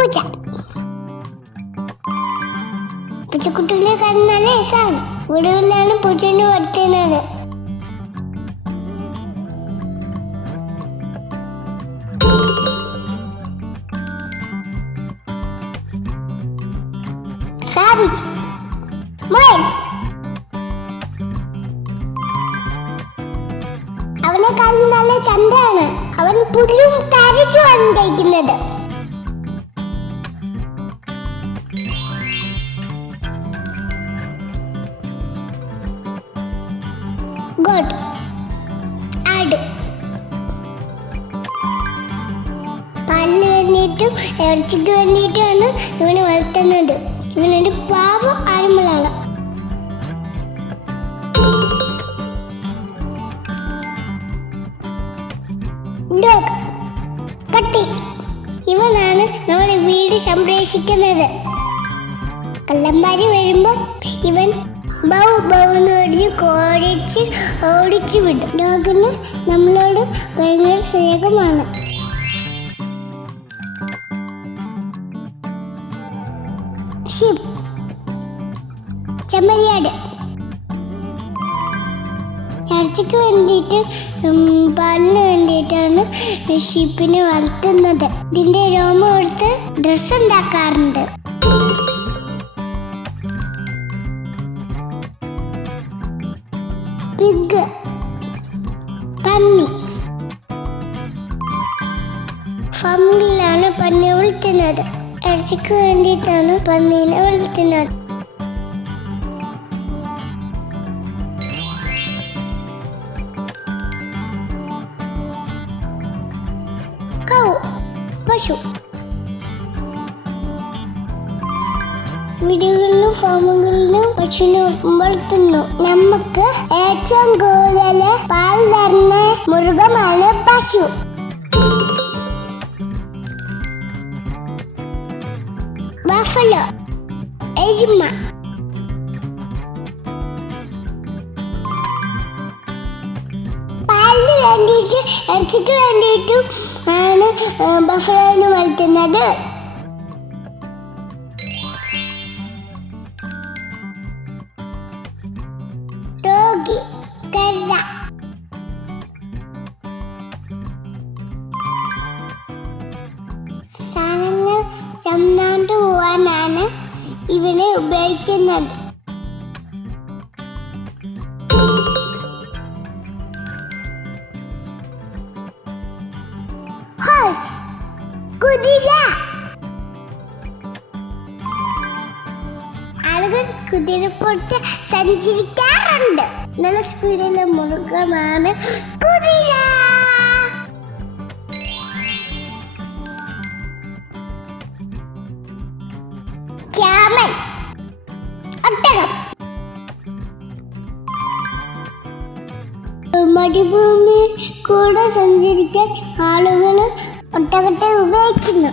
പൂച്ച. പൂച്ചക്കുട്ടികളെ കാണാൻ നല്ല രസമാണ്. വീടുകളിലാണ് പൂച്ചേനെ വളർത്തുന്നത്. അവനെക്കാളും നല്ല ചന്തയാണ്. അവൻ പുല്ലും തരച്ചുമാണ് കഴിക്കുന്നത്. ഗോട്ട്, ആട്. പാലിന് വേണ്ടിയിട്ടും ഇറച്ചിക്ക് വേണ്ടിയിട്ടുമാണ് ഇവനെ വളർത്തുന്നത്. ഇവനൊരു പാവം ആനിമലാണ്. ഡോഗ്, പട്ടി. ഇവനാണ് നമ്മുടെ വീട് സംരക്ഷിക്കുന്നത്. കള്ളന്മാര് വരുമ്പോ ഇവൻ ബൗ ബൗ എന്ന് പറഞ്ഞ് ഓടിച്ചു വിടും. ഡോഗിന് നമ്മളോട് ഭയങ്കര സ്നേഹമാണ്. ഷീപ്പ്, ചെമ്മരിയാട്. ഇറച്ചിക്ക് വേണ്ടിയിട്ട് പാലിന് വേണ്ടിയിട്ടാണ് ഷീപ്പിനെ വളർത്തുന്നത്. ഇതിന്റെ രോമം എടുത്ത് ഡ്രസ് ഉണ്ടാക്കാറുണ്ട്. പിഗ്, പന്നി. ഫാമിലാണ് പന്നിയെ വളർത്തുന്നത്. ഇറച്ചിക്ക് വേണ്ടിയിട്ടാണ് പന്നീനെ വളർത്തുന്നത്. കൗ, പശു. വീടുകളിലും ഫാമുകളിലും പശുവിനെ വളർത്തുന്നു. നമുക്ക് ഏറ്റവും കൂടുതൽ പാൽ തരുന്ന മൃഗമാണ് പശു. ബഫലോ, എരുമ. പാലിന് വേണ്ടിയിട്ട് ഇറച്ചിക്ക് വേണ്ടിയിട്ടും ആണ് ബഫലോനെ വളർത്തുന്നത്. ഡോഗി, കഴുത. സാധനങ്ങൾ ചുമന്നുകൊണ്ട് പോവാനാണ് ഇവനെ ഉപയോഗിക്കുന്നത്. ഹോഴ്സ്, കുതിര. ആളുകൾ കുതിരപ്പുറത്ത് സഞ്ചരിക്കാറുണ്ട്. നല്ല സ്പീഡിലെ മൃഗമാണ് കുതിര. ക്യാമൽ, ഒട്ടകം. മരുഭൂമി കൂടെ സഞ്ചരിക്കാൻ ആളുകൾ ഒട്ടകത്തെ ഉപയോഗിക്കുന്നു.